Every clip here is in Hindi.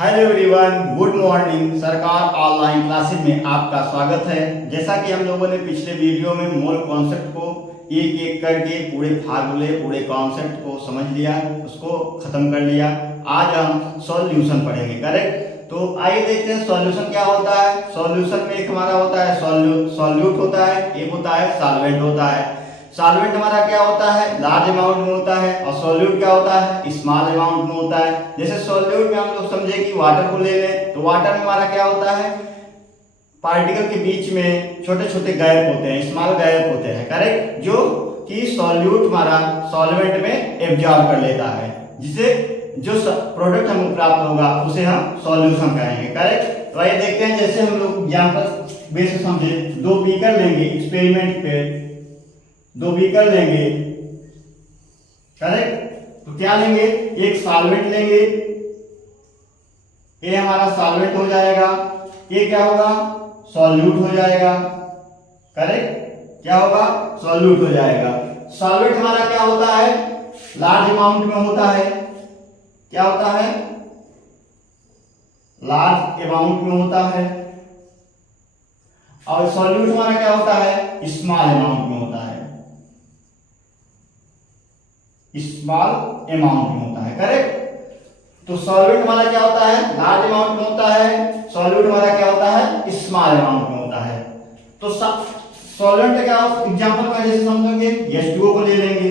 Hello everyone, good morning. सरकार ऑनलाइन क्लासेस में आपका स्वागत है। जैसा कि हम लोगों ने पिछले वीडियो में मोल कॉन्सेप्ट को एक एक करके पूरे फार्मूले पूरे कॉन्सेप्ट को समझ लिया, उसको खत्म कर लिया। आज हम सॉल्यूशन पढ़ेंगे, करेक्ट। तो आइए देखते हैं सॉल्यूशन क्या होता है। सॉल्यूशन में एक हमारा होता है सॉल्यूट होता है, एक होता है सॉल्वेंट होता है। सॉल्वेंट हमारा क्या होता है, लार्ज अमाउंट में होता है, और सॉल्यूट क्या होता है, स्मॉल अमाउंट में होता है। जैसे सॉल्यूट में हम लोग समझे कि वाटर को ले लें, तो वाटर में हमारा क्या होता है, पार्टिकल के बीच में छोटे छोटे गैप होते हैं, स्मॉल गैप होते हैं, करेक्ट, जो कि सॉल्यूट हमारा सॉल्वेंट में एब्जॉर्ब कर लेता है, जिसे जो प्रोडक्ट हमें प्राप्त होगा उसे हम सॉल्यूशन कहेंगे, करेक्ट। तो आइए देखते हैं, जैसे हम लोग एग्जांपल बेस से समझे, दो बीकर लेंगे एक्सपेरिमेंट पे, दो बीकर लेंगे, करेक्ट। तो क्या लेंगे, एक सॉल्वेंट लेंगे, ये हमारा सॉल्वेंट हो जाएगा, ये क्या होगा, सॉल्यूट हो जाएगा, करेक्ट। क्या होगा, सॉल्यूट हो जाएगा। सॉल्वेंट हमारा क्या होता है, लार्ज अमाउंट में होता है, क्या होता है, लार्ज अमाउंट में होता है। और सॉल्यूट हमारा क्या होता है, स्मॉल अमाउंट में होता है, स्मॉल अमाउंट में होता है, करेक्ट। तो सॉल्वेंट हमारा क्या होता है, लार्ज अमाउंट में होता है, सॉल्यूट हमारा क्या होता है, स्मॉल अमाउंट में होता है। तो सॉल्वेंट का क्या एग्जांपल में जैसे समझेंगे, H2O को ले लेंगे,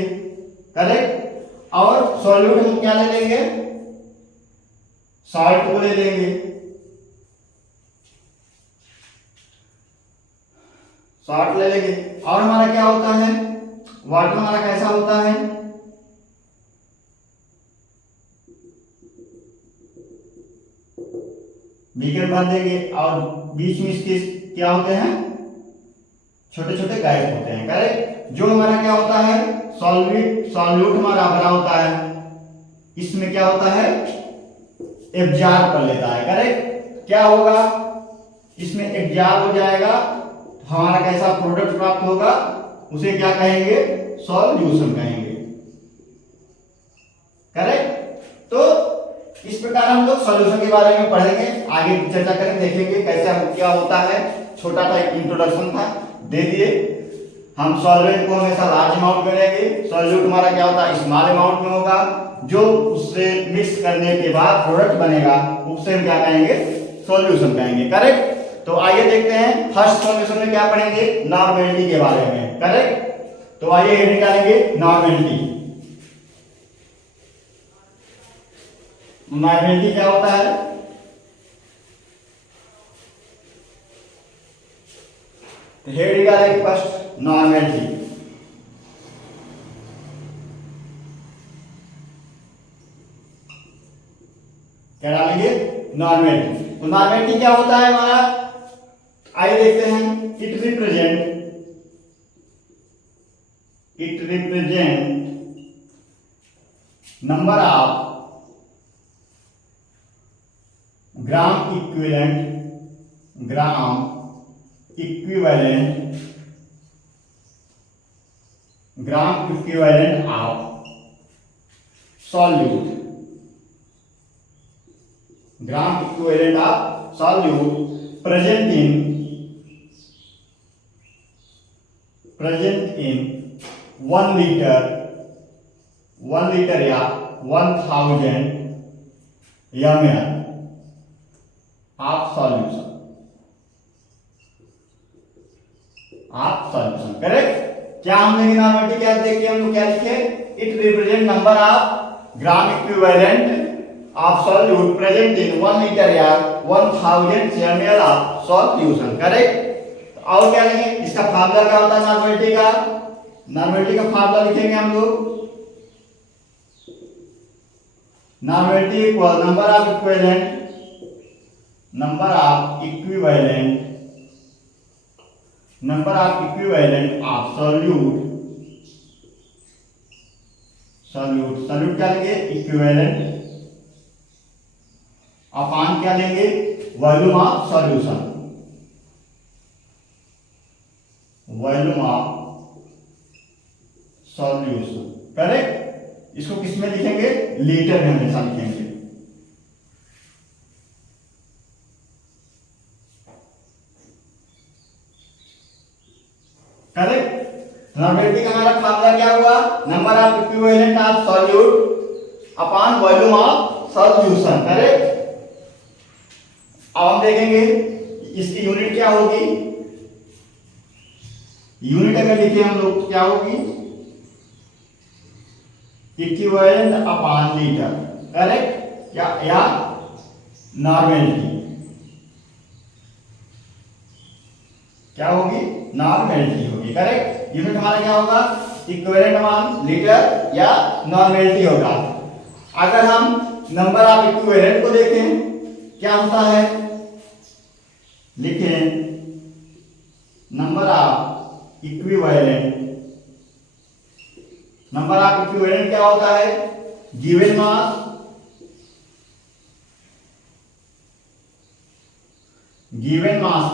करेक्ट। और सॉल्यूट हम क्या ले लेंगे, सॉल्ट को ले लेंगे, सॉल्ट ले लेंगे। और हमारा क्या होता है, वाटर हमारा कैसा होता है, बीकर भर देंगे और बीच में इसके क्या होते हैं, छोटे छोटे गैप होते हैं, करेक्ट। जो हमारा क्या होता है, सॉल्यूट हमारा भरा होता है, इसमें क्या होता है, एब्जॉर्ब कर लेता है, करेक्ट। क्या होगा, इसमें एब्जॉर्ब हो जाएगा, तो हमारा कैसा प्रोडक्ट प्राप्त होगा, उसे क्या कहेंगे, सॉल्यूशन कहेंगे, करेक्ट। तो इस प्रकार हम लोग सॉल्यूशन के बारे में पढ़ेंगे, आगे चर्चा करें, देखेंगे कैसे क्या होता है। छोटा सा इंट्रोडक्शन था, दे दिए। हम सॉल्वेंट को हमेशा लार्ज अमाउंट में लेंगे, सॉल्यूट हमारा क्या होता है, स्मॉल अमाउंट में होगा। जो उससे मिक्स करने के बाद प्रोडक्ट बनेगा उसे हम क्या कहेंगे, सॉल्यूशन कहेंगे, करेक्ट। तो आइए देखते हैं, फर्स्ट सॉल्यूशन में क्या पढ़ेंगे, नॉर्मेलिटी के बारे में, करेक्ट। तो आइए हेडिंग डालेंगे नॉर्मेलिटी। नॉर्मेलिटी क्या होता है, तो हेड डालेंगे फर्स्ट नॉर्मेलिटी। क्या डालेंगे, नॉर्मेलिटी। तो नॉर्मेलिटी क्या होता है हमारा, आइए देखते हैं। It represent number of gram equivalent of solute, gram equivalent of solute present in 1 litre या 1000 ml ऑफ सॉल्यूशन, करेक्ट। क्या हम लेंगे नॉर्मेलिटी, क्या देखिए हम लोग क्या लिखे, it represent number of gram equivalent of solute present in 1 litre या 1000 ml ऑफ सॉल्यूशन, करेक्ट। और क्या लिखेंगे, इसका फार्मूला क्या होता है नॉर्मेलिटी का, नॉर्मेलिटी का फार्मूला लिखेंगे हम लोग, normality equal number of equivalent of solute क्या लेंगे, इक्विवेलेंट अपान क्या लेंगे, वॉल्यूम ऑफ सॉल्यूशन, करेक्ट। इसको किस में लिखेंगे, लीटर में हमेशा लिखेंगे, करेक्ट। नॉर्मेलिटी का हमारा फार्मूला क्या हुआ, number of equivalent of solute upon volume of solution. Correct. अब हम देखेंगे इसकी यूनिट क्या होगी, यूनिट अगर लिखे हम लोग क्या होगी, इक्विवेलेंट अपॉन लीटर। करेक्ट। या नॉर्मेलिटी क्या होगी, नॉर्मेलिटी होगी। करेक्ट। यूनिट हमारा क्या होगा, इक्विवेलेंट अपॉन लीटर या नॉर्मेलिटी होगा। अगर हम नंबर ऑफ इक्विवेलेंट को देखें क्या होता है, लिखें number of equivalent, number of equivalent क्या होता है, given mass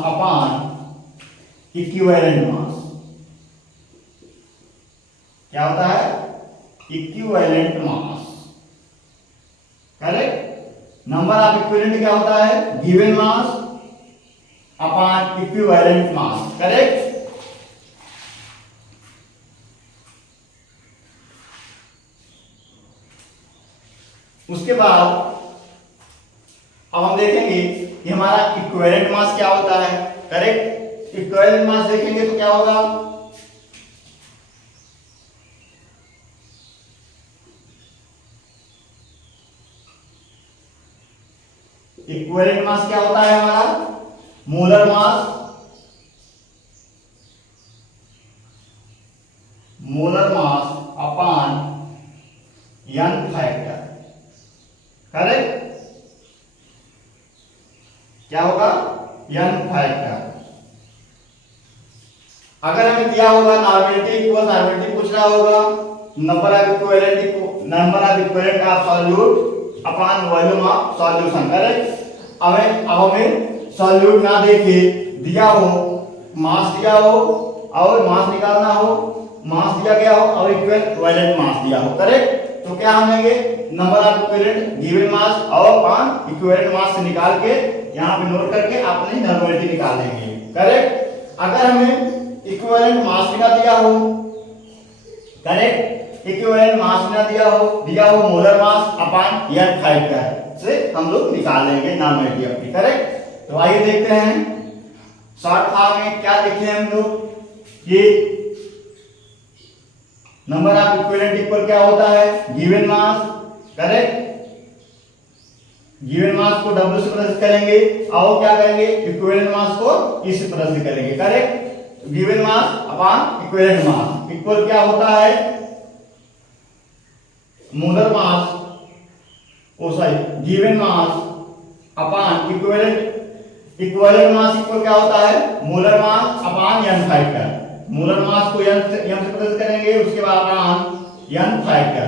upon equivalent mass. क्या होता है, equivalent mass. Correct. Number of equivalent क्या होता है, given mass upon equivalent mass. Correct. उसके बाद अब हम देखेंगे कि हमारा इक्विवेलेंट मास क्या होता है। करेक्ट। इक्विवेलेंट मास देखेंगे तो क्या होगा, इक्विवेलेंट मास क्या होता है हमारा, molar mass upon young factor. Correct. क्या होगा, यंग फैक्टर। अगर हमें दिया होगा नॉर्मेलिटी इक्वल, नॉर्मेलिटी पूछ रहा होगा, number of equivalent of solute upon volume of solution. Correct. अब हमें सॉल्यूट ना देके दिया हो, मास दिया हो और मास निकालना हो, मास दिया गया हो और इक्विवेलेंट मास दिया हो। करेक्ट। तो क्या हम लेंगे, number of equivalent given mass और अपॉन इक्विवेलेंट मास से निकाल के यहाँ पे नोट करके अपनी नॉर्मेलिटी निकाल लेंगे। करेक्ट। अगर हमें इक्विवेलेंट मास भी ना दिया हो, करेक्ट, इक्विवेलेंट मास ना दिया हो molar mass upon young factor से हम लोग निकाल लेंगे नॉर्मेलिटी अपनी। करेक्ट। तो आइए देखते हैं शॉर्ट फॉर्म में क्या लिखे हम लोग, कि नंबर ऑफ इक्विवेलेंट इक्वल क्या होता है, given mass. Correct. Given mass को W से प्रदर्शित करेंगे और क्या करेंगे, इक्विवेलेंट मास को E से प्रदर्शित करेंगे। Correct. Given mass upon equivalent mass equal क्या होता है, molar mass given mass upon equivalent mass equal क्या होता है, molar mass upon young factor. Molar mass को यंग से प्रदर्शित करेंगे, उसके बाद अपॉन यंग फैक्टर।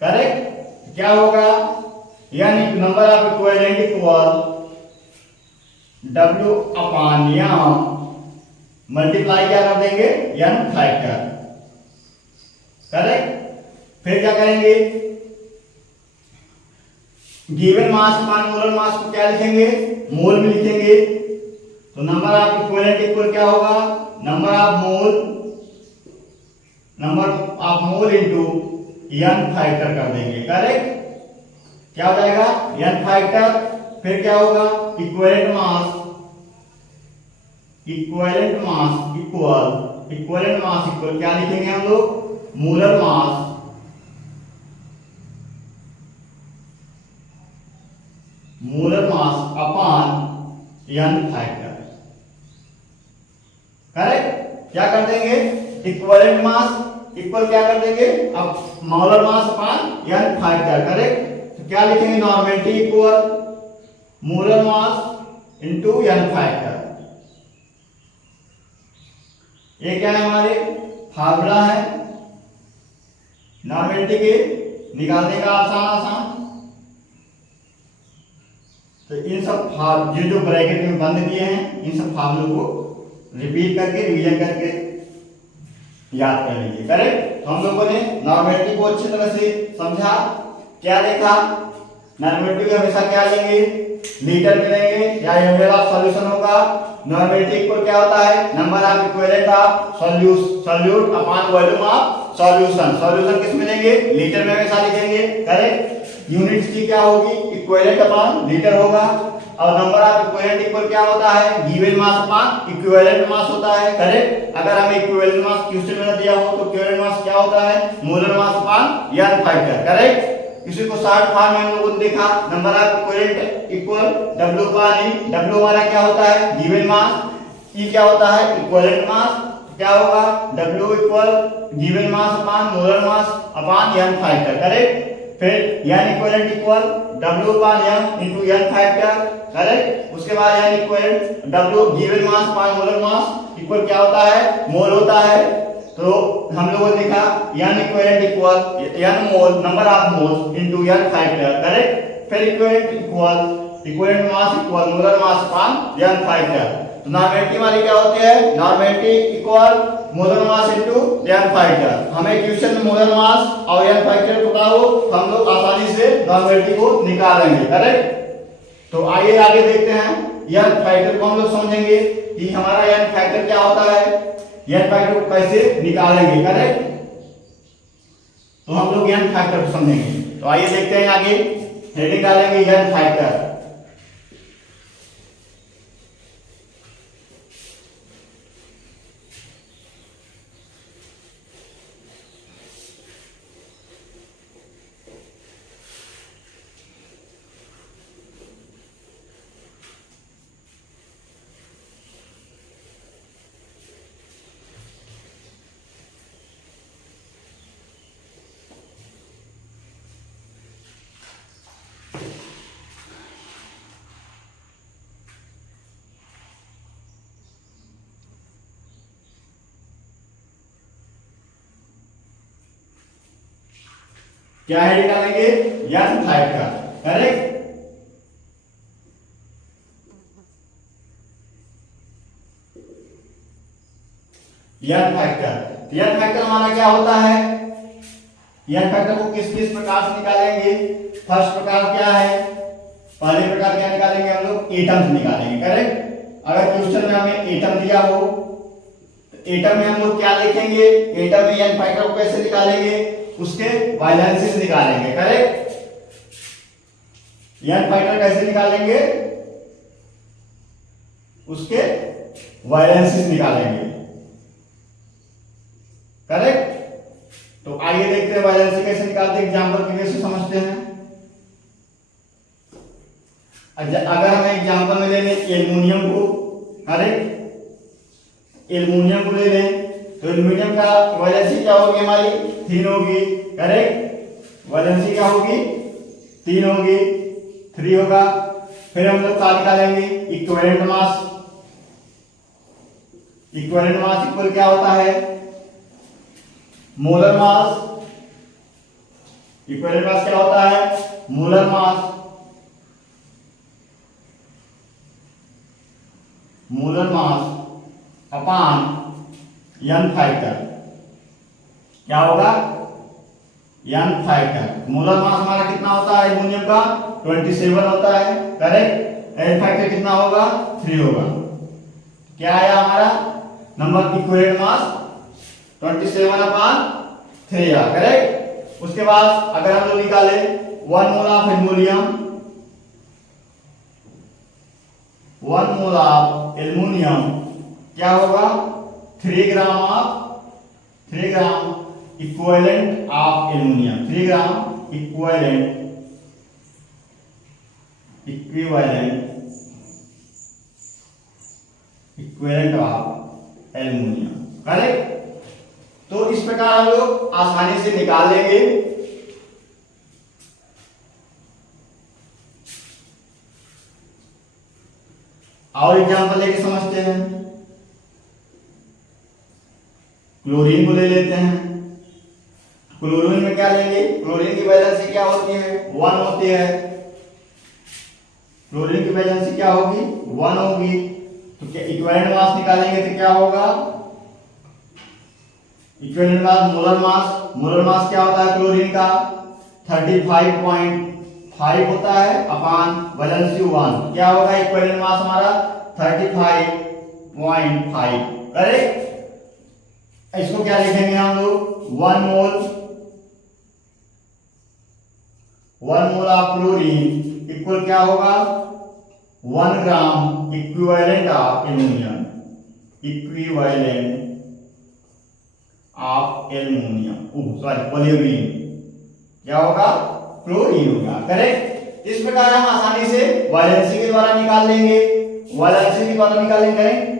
करेक्ट। क्या होगा, यानी number of equivalent equal W upon young multiply क्या कर देंगे, यंग फैक्टर। करेक्ट। फिर क्या करेंगे, गिवन मास अपॉन मोलर मास को क्या लिखेंगे, मोल में लिखेंगे। तो नंबर ऑफ इक्विवेलेंट इक्वल क्या होगा, number of mole into young factor कर देंगे। करेक्ट। क्या हो जाएगा, यंग फैक्टर। फिर क्या होगा, इक्विवेलेंट मास इक्वल क्या लिखेंगे हम लोग, molar mass upon young factor. Correct. क्या कर देंगे, इक्विवेलेंट मास इक्वल क्या कर देंगे, अब molar mass upon young factor. Correct. तो क्या लिखेंगे, normality equal molar mass into young factor. ये क्या है, हमारे फार्मूला है नॉर्मेलिटी के निकालने का, आसान। तो इन सब जो ब्रैकेट में बंद दिए हैं, इन सब फार्मूलों को रिपीट करके रिवीजन करके याद कर लीजिए। करेक्ट। तो हम लोगों ने नॉर्मेलिटी को अच्छी तरह से समझा, क्या देखा नॉर्मेटिव हमेशा क्या लेंगे, लीटर में लेंगे या एमएल ऑफ सॉल्यूशन होगा। नॉर्मेटिव इक्वल क्या होता है, number of equivalent of solute upon volume of solution. Solution किस में लेंगे, लीटर में हमेशा लिखेंगे, करेक्ट। यूनिट की क्या होगी, इक्विवेलेंट अपॉन लीटर होगा। और नंबर ऑफ इक्विवेलेंट इक्वल क्या होता है, given mass upon equivalent mass होता है, करेक्ट। अगर हमें इक्विवेलेंट मास क्वेश्चन में दिया हो तो इक्विवेलेंट मास क्या होता है, molar mass upon n factor, correct. इसी को शॉर्ट फॉर्म में हम लोगों ने देखा, number of equivalent equal W upon E। W हमारा क्या होता है, गिवन मास, E क्या होता है, इक्विवेलेंट मास। क्या होगा, W equal given mass upon molar mass upon n factor, correct. फिर n equivalent equal W upon m into n factor, correct. उसके बाद n equivalent W given mass upon molar mass equal क्या होता है, मोल होता है। तो हम लोगों ने देखा n equivalent equal n mole number of moles into n factor, correct. फिर equivalent mass equal molar mass upon n factor. तो नॉर्मेटिव वाली क्या होती है, normative equal molar mass into n factor. हमें क्वेश्चन में मोलर मास और n फैक्टर पता हो, हम लोग आसानी से नॉर्मेटिव को निकालेंगे, करेक्ट। तो आइए आगे देखते हैं, n फैक्टर को हम लोग समझेंगे कि हमारा n फैक्टर क्या होता है, n फैक्टर को कैसे निकालेंगे, करेक्ट। तो हम लोग n फैक्टर को समझेंगे। तो आइए देखते हैं, आगे हेडिंग डालेंगे n फैक्टर। क्या हेडिंग डालेंगे, n factor, correct. n factor हमारा क्या होता है, n फैक्टर को किस किस प्रकार से निकालेंगे। फर्स्ट प्रकार क्या है, पहले प्रकार क्या निकालेंगे, हम लोग एटम से निकालेंगे, करेक्ट। अगर क्वेश्चन में हमें एटम दिया हो तो एटम में हम लोग क्या लिखेंगे, एटम में n फैक्टर को कैसे निकालेंगे, उसके वैलेंसीज निकालेंगे, करेक्ट। n फैक्टर कैसे निकालेंगे, उसके वैलेंसीज निकालेंगे, करेक्ट। तो आइए देखते हैं वैलेंसी कैसे निकालते हैं, एग्जांपल की बेस से समझते हैं। अगर हमें एग्जांपल में ले लें एल्युमिनियम को, करेक्ट, एल्युमिनियम को ले लें तो एल्युमिनियम का वैलेंसी क्या होगी, हमारी 3 होगी, करेक्ट। वैलेंसी क्या होगी, 3 होगी, 3 होगा। फिर हम लोग क्या निकालेंगे, equivalent mass. Equivalent mass equal क्या होता है, मोलर मास। इक्विवेलेंट मास क्या होता है, मोलर मास। Molar mass upon n factor, क्या होगा, n फैक्टर। मोलर मास हमारा कितना होता है एल्युमिनियम का, 27 होता है, करेक्ट। n फैक्टर कितना होगा, 3 होगा। क्या आया हमारा नंबर, इक्विवेलेंट मास 27 अपॉन 3 आया, करेक्ट। उसके बाद अगर हम लोग निकाले 1 mole of aluminium, 1 mole of aluminium क्या होगा, 3 gram equivalent of aluminium, 3 gram equivalent of aluminium, correct. तो इस प्रकार हम लोग आसानी से निकाल लेंगे। और एग्जांपल लेके समझते हैं, क्लोरीन को ले लेते हैं। क्लोरीन में क्या लेंगे, क्लोरीन की वैलेंसी क्या होती है, 1 होती है। क्लोरीन की वैलेंसी क्या होगी, 1 होगी। तो क्या इक्विवेलेंट मास निकालेंगे तो क्या होगा, equivalent mass molar mass. Molar mass क्या होता है क्लोरीन का, 35.5 5 होता है अपान वैलेंसी 1, क्या होगा इक्विवेलेंट मास हमारा 35.5। करेक्ट। इसको क्या लिखेंगे हम लोग 1 मोल ऑफ क्लोरीन इक्वल क्या होगा 1 gram equivalent of aluminium, chlorine क्या होगा क्लोरीन होगा। करेक्ट। इस प्रकार हम आसानी से वैलेंसी के द्वारा निकाल लेंगे, करेक्ट।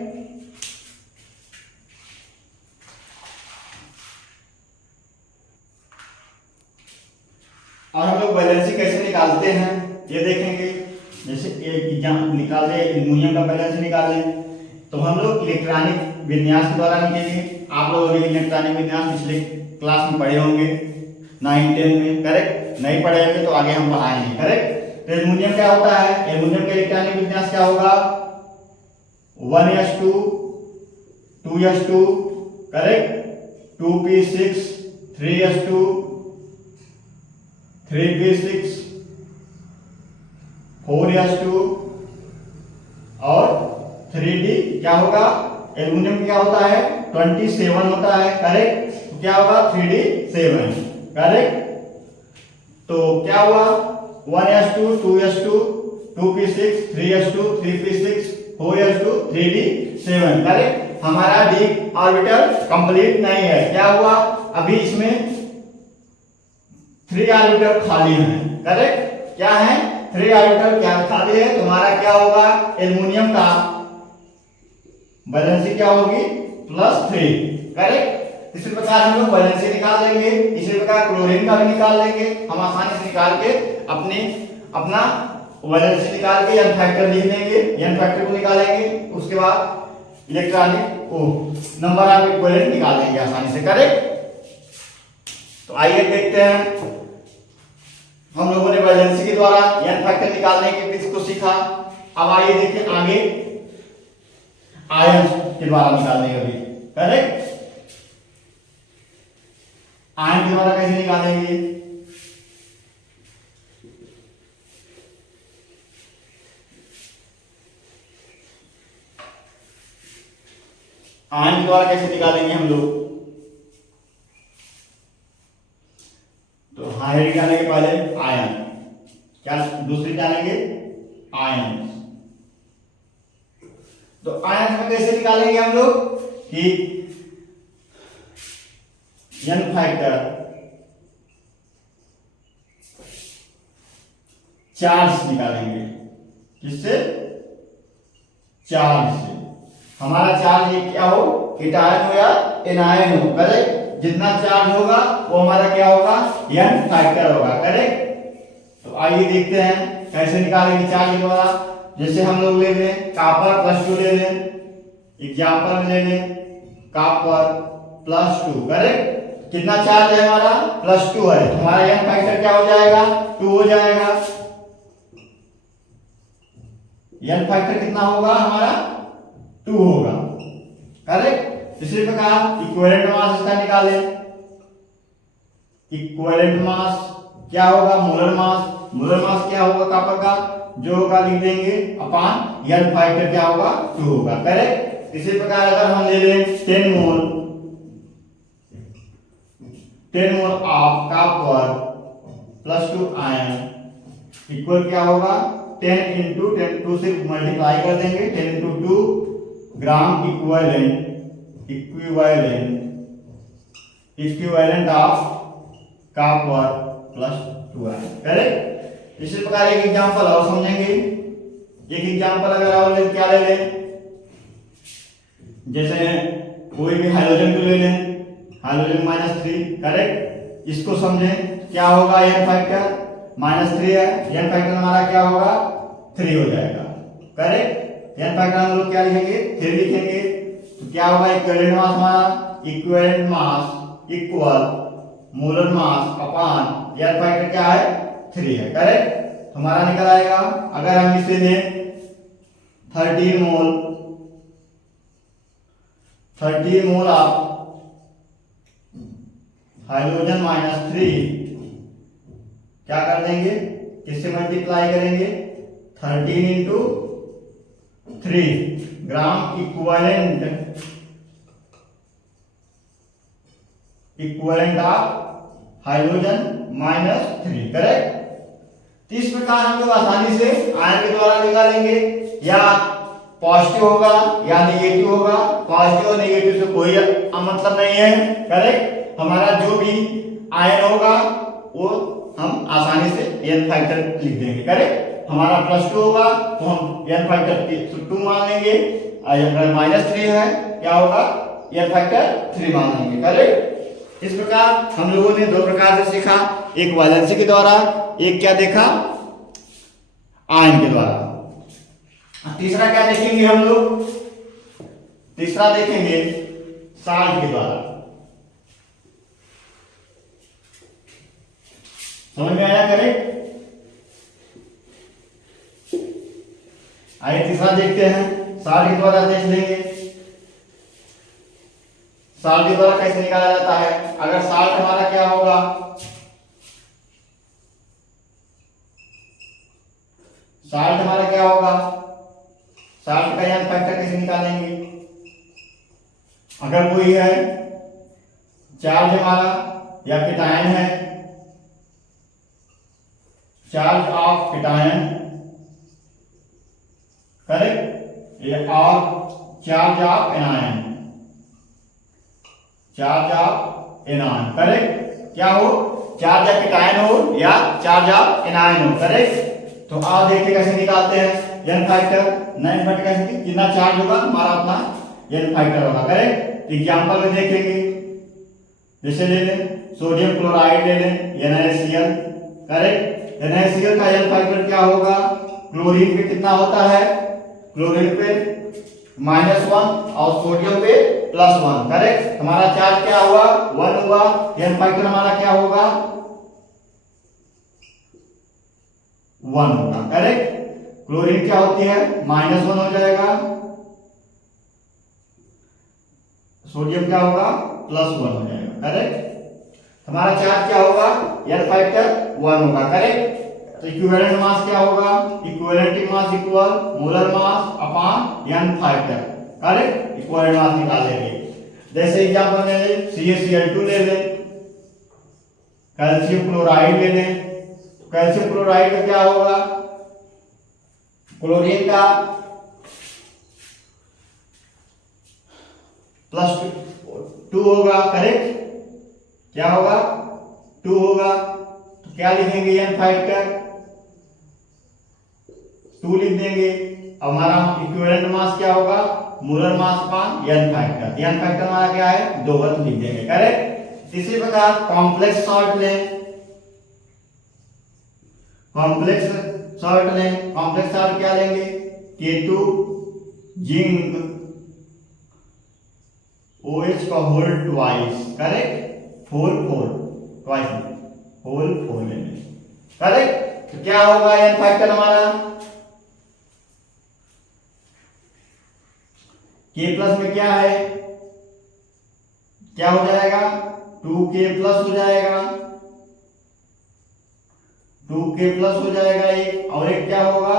और हम लोग वैलेंसी कैसे निकालते हैं ये देखेंगे। जैसे एक एग्जाम्पल निकाल ले, एल्युमिनियम का बैलेंस निकाल लें तो हम लोग इलेक्ट्रॉनिक विन्यास के द्वारा निकालेंगे। आप लोग अभी इलेक्ट्रॉनिक विन्यास पिछले क्लास में पढ़े होंगे 9-10 में, करेक्ट। नहीं पढ़े होंगे तो आगे हम पढ़ाएंगे, करेक्ट। तो एल्युमिनियम क्या होता है, एल्युमिनियम का इलेक्ट्रॉनिक विन्यास क्या होगा 1s2 2s2, correct, 2p6 3s2 3p6 4s2 और 3d क्या होगा एल्युमिनियम क्या होता है 27 होता है, करेक्ट। तो क्या होगा 3d7, करेक्ट। तो क्या हुआ 1s2 2s2 2p6 3s2 3p6 4s2 3d7, correct. हमारा d ऑर्बिटल कंप्लीट नहीं है, क्या हुआ अभी इसमें 3 ऑर्बिटल खाली हैं, करेक्ट। क्या है 3 ऑर्बिटल क्या खाली है, तुम्हारा क्या होगा एल्युमिनियम का वैलेंसी क्या होगी +3, करेक्ट। इसी प्रकार हम लोग वैलेंसी निकाल लेंगे, इसी प्रकार क्लोरीन का भी निकाल लेंगे। हम आसानी से निकाल के अपना वैलेंसी निकाल के एन फैक्टर लिख लेंगे, एन फैक्टर को निकालेंगे, उसके बाद इलेक्ट्रॉनिक नंबर ऑफ इक्विवेलेंट निकाल लेंगे आसानी से, करेक्ट। तो आइए देखते हैं हम लोगों ने वैलेंसी के द्वारा एन फैक्टर निकालने के ट्रिक्स को सीखा। अब आइए देखिए आगे आयन के द्वारा निकालने का भी, करेक्ट। आयन के द्वारा कैसे निकालेंगे, आयन के द्वारा कैसे निकालेंगे हम लोग। तो हायर निकालेंगे पहले आयन, क्या दूसरी डालेंगे आयन। तो आयन में कैसे निकालेंगे हम लोग कि एन फैक्टर चार्ज निकालेंगे, किससे चार्ज से। हमारा चार्ज ये क्या हो कीटायन हो या एनायन हो, करेक्ट। जितना चार्ज होगा वो हमारा क्या होगा एन फैक्टर होगा, करेक्ट। तो आइए देखते हैं कैसे निकालेंगे चार्ज के द्वारा। जैसे हम लोग ले लें कॉपर +2 ले लें, एग्जांपल ले लें कॉपर +2, करेक्ट। कितना चार्ज है हमारा +2 है, हमारा एन फैक्टर क्या हो जाएगा 2 हो जाएगा। एन फैक्टर कितना होगा हमारा 2 होगा, करेक्ट। इसी प्रकार इक्विवेलेंट मास इसका निकालें। इक्विवेलेंट मास क्या होगा मोलर मास क्या होगा कॉपर का जो होगा लिख देंगे अपान एन फैक्टर क्या होगा 2 होगा, करेक्ट। इसी प्रकार अगर हम ले लें 10 mole of copper +2 ion equal क्या होगा 10 × 10 2 से मल्टीप्लाई कर देंगे 10 × 2 gram equivalent of copper +2 ion, correct. इसी प्रकार एक एग्जांपल और समझेंगे। एक एग्जांपल अगर और क्या ले लें, जैसे कोई भी हाइड्रोजन को ले लें, हाइड्रोजन -3, करेक्ट। इसको समझें क्या होगा एन फैक्टर -3 है, एन फैक्टर हमारा क्या होगा 3 हो जाएगा, करेक्ट। एन फैक्टर हम लोग क्या लिखेंगे 3 लिखेंगे। तो क्या होगा इक्विवेलेंट मास हमारा equivalent mass equal molar mass upon N factor क्या है 3 है, करेक्ट। हमारा निकल आएगा। अगर हम इसे लें 13 मोल ऑफ हाइड्रोजन -3 क्या कर देंगे किससे मल्टीप्लाई करेंगे, 13 into 3 gram equivalent of hydrogen -3, correct. तो इस प्रकार हम लोग आसानी से आयन के द्वारा निकालेंगे, या पॉजिटिव होगा या नेगेटिव होगा। पॉजिटिव और नेगेटिव से कोई मतलब नहीं है, करेक्ट। हमारा जो भी आयन होगा वो हम आसानी से n फैक्टर लिख देंगे, करेक्ट। हमारा +2 होगा तो हम n फैक्टर 2 मान लेंगे, अगर -3 है क्या होगा, n फैक्टर 3 मान लेंगे, करेक्ट। इस प्रकार हम लोगों ने दो प्रकार से सीखा, एक वैलेंसी के द्वारा, एक क्या देखा, आयन के द्वारा। तीसरा क्या देखेंगे हम लोग, तीसरा देखेंगे साल्ट के द्वारा। समझ में आया, करेक्ट। आइए तीसरा देखते हैं, साल्ट के द्वारा देख लेंगे। साल्ट के द्वारा कैसे निकाला जाता है। अगर साल्ट हमारा क्या होगा, साल्ट हमारा क्या होगा, साल्ट का n फैक्टर कैसे निकालेंगे। अगर कोई है चार्ज हमारा या केटायन है, चार्ज ऑफ केटायन, करेक्ट, ये और charge of anion, charge of anion, correct. क्या हो, चार्ज ऑफ केटायन हो या चार्ज ऑफ एनायन हो, करेक्ट। तो आप देखिए कैसे निकालते हैं n फैक्टर, n फैक्टर कैसे, कितना चार्ज होगा हमारा अपना n फैक्टर होगा, करेक्ट। एग्जांपल में देखेंगे, जैसे ले लें सोडियम क्लोराइड ले लें NaCl, करेक्ट। NaCl का n फैक्टर क्या होगा, क्लोरीन पे कितना होता है, क्लोरीन पे -1 और सोडियम पे +1, करेक्ट। हमारा चार्ज क्या हुआ, 1 हुआ, n फैक्टर हमारा क्या होगा, 1 होगा, करेक्ट। क्लोरीन क्या होती है, -1 हो जाएगा, सोडियम क्या होगा, +1 हो जाएगा, करेक्ट। हमारा चार्ज क्या होगा, n फैक्टर 1 होगा, करेक्ट। तो इक्विवेलेंट मास क्या होगा, equivalent mass equal molar mass upon n factor, correct. Equivalent mass निकाल लेंगे। जैसे एग्जांपल ले लें, CaCl2 ले लें, कैल्शियम क्लोराइड ले लें। कैल्शियम क्लोराइड का क्या होगा, क्लोरीन का +2 होगा, करेक्ट। क्या होगा, 2 होगा, तो क्या लिखेंगे, n फैक्टर 2 लिख देंगे। अब हमारा इक्विवेलेंट मास क्या होगा, molar mass upon n factor, n factor हमारा क्या है, 2 लिख देंगे, करेक्ट। इसी प्रकार कॉम्प्लेक्स सॉल्ट लें, कॉम्प्लेक्स सॉल्ट लें। कॉम्प्लेक्स सॉल्ट क्या लेंगे, K2 जिंक OH का whole twice, correct, whole twice, whole 4 लेंगे, करेक्ट। तो क्या होगा n फैक्टर हमारा, K+ में क्या है, क्या हो जाएगा, 2K+ हो जाएगा, 2K+ हो जाएगा एक, और एक क्या होगा,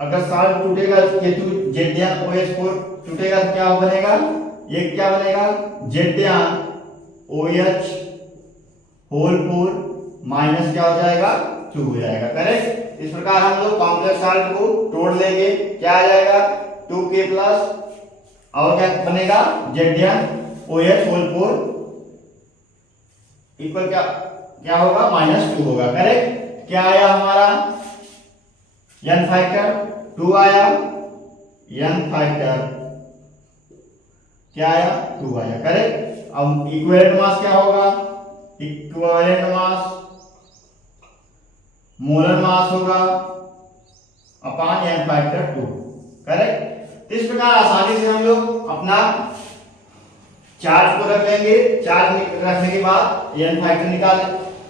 अगर साल्ट टूटेगा K2ZnOH4 टूटेगा तो क्या बनेगा, ये क्या बनेगा, ZnOH होल 4 माइनस क्या हो जाएगा, 2 हो जाएगा, करेक्ट। इस प्रकार हम लोग कॉम्प्लेक्स साल्ट को तोड़ लेंगे, क्या आ जाएगा, 2K+ और क्या बनेगा, ZnOH होल 4 इक्वल क्या होगा, -2 होगा, करेक्ट। क्या आया हमारा, n फैक्टर 2 आया, n फैक्टर क्या आया, 2 आया, करेक्ट। अब इक्विवेलेंट मास क्या होगा, इक्विवेलेंट मास मोलर मास होगा अपॉन n फैक्टर 2, करेक्ट। इस प्रकार आसानी से हम लोग अपना चार्ज को रख लेंगे। चार्ज रखने के बाद n फैक्टर निकाल,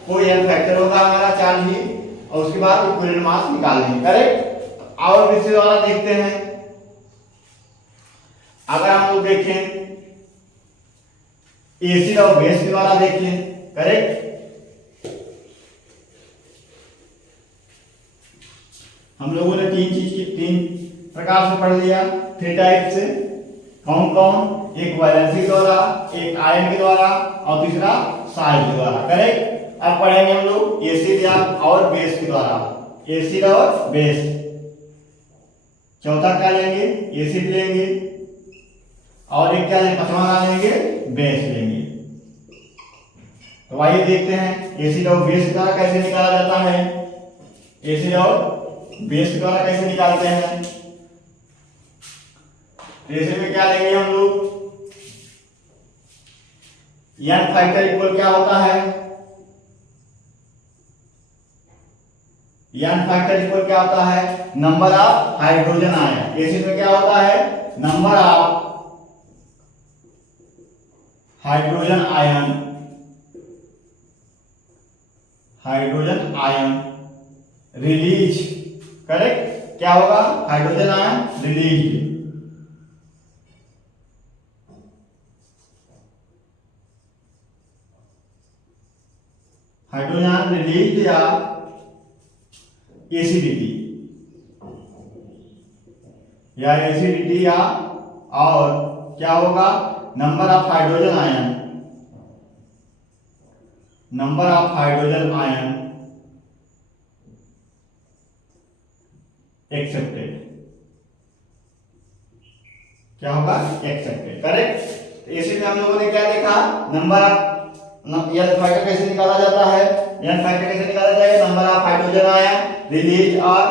कोई n फैक्टर होगा हमारा चार्ज ही, और उसके बाद इक्विवेलेंट मास निकाल लेंगे, करेक्ट। और भी द्वारा देखते हैं, अगर हम लोग देखें एसिड और बेस के द्वारा देखें, करेक्ट। हम लोगों ने तीन प्रकार से पढ़ लिया, 3 टाइप से। कौन कौन? एक वैलेंसी के द्वारा, एक आयन के द्वारा और तीसरा साल्ट के द्वारा। करेक्ट। अब पढ़ेंगे हम लोग एसिड या और बेस के द्वारा, एसिड और बेस। चौथा क्या लेंगे? एसिड लेंगे और एक क्या लेंगे? पांचवा लेंगे बेस लेंगे। तो आइए देखते हैं एसिड और बेस के द्वारा कैसे निकाला जाता है। एसिड और बेस के द्वारा कैसे निकालते हैं? एसिड में क्या लेंगे हम लोग? n फैक्टर इक्वल क्या होता है? n फैक्टर इक्वल क्या होता है? Number of hydrogen ion. Acid में क्या होता है? Number of hydrogen ion, hydrogen ion release. Correct. क्या होगा? Hydrogen ion release. Hydrogen release या एसिडिटी या और क्या होगा? Number of hydrogen ion, number of hydrogen ion accepted. क्या होगा? एक्सेप्टेड। करेक्ट। एसिड में हम लोगों ने क्या देखा? नंबर ऑफ n फैक्टर कैसे निकाला जाता है? n फैक्टर कैसे निकाला जाएगा? Number of hydrogen ion release और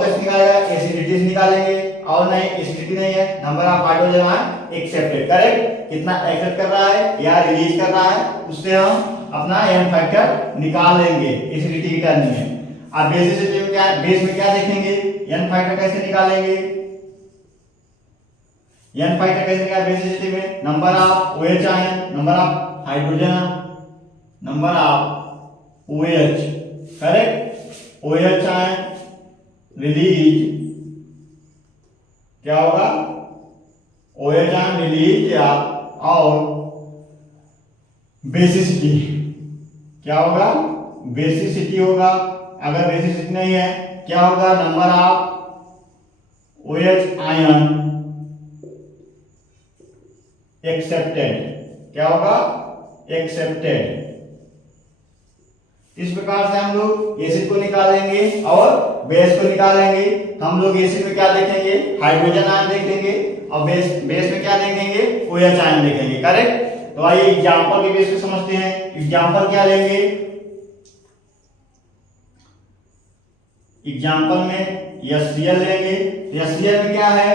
कैसे निकाला जाएगा? एसिडिटी से निकालेंगे। और नहीं, एसिडिटी नहीं है, number of hydrogen ion accepted. Correct. कितना एक्सेप्ट कर रहा है या रिलीज कर रहा है, उससे हम अपना n फैक्टर निकाल लेंगे। एसिडिटी की टर्म में। अब बेसिसिटी में क्या, बेस में क्या देखेंगे? n फैक्टर कैसे निकालेंगे? n फैक्टर कैसे निकालेंगे बेसिसिटी में? Number of OH ion, number of hydrogen, number of OH। Correct. OH ion release क्या होगा? OH आयन रिलीज या और बेसिसिटी क्या होगा? बेसिसिटी होगा। अगर बेसिसिटी नहीं है क्या होगा? Number of OH ion accepted. क्या होगा? एक्सेप्टेड। इस प्रकार से हम लोग एसिड को निकालेंगे और बेस को निकालेंगे। हम लोग एसिड में क्या देखेंगे? हाइड्रोजन आयन देखेंगे और बेस में क्या देखेंगे? OH आयन देखेंगे। करेक्ट। तो आइए एग्जांपल के बेस पे समझते हैं। एग्जांपल क्या लेंगे? एग्जांपल में HCl लेंगे। HCl में क्या है?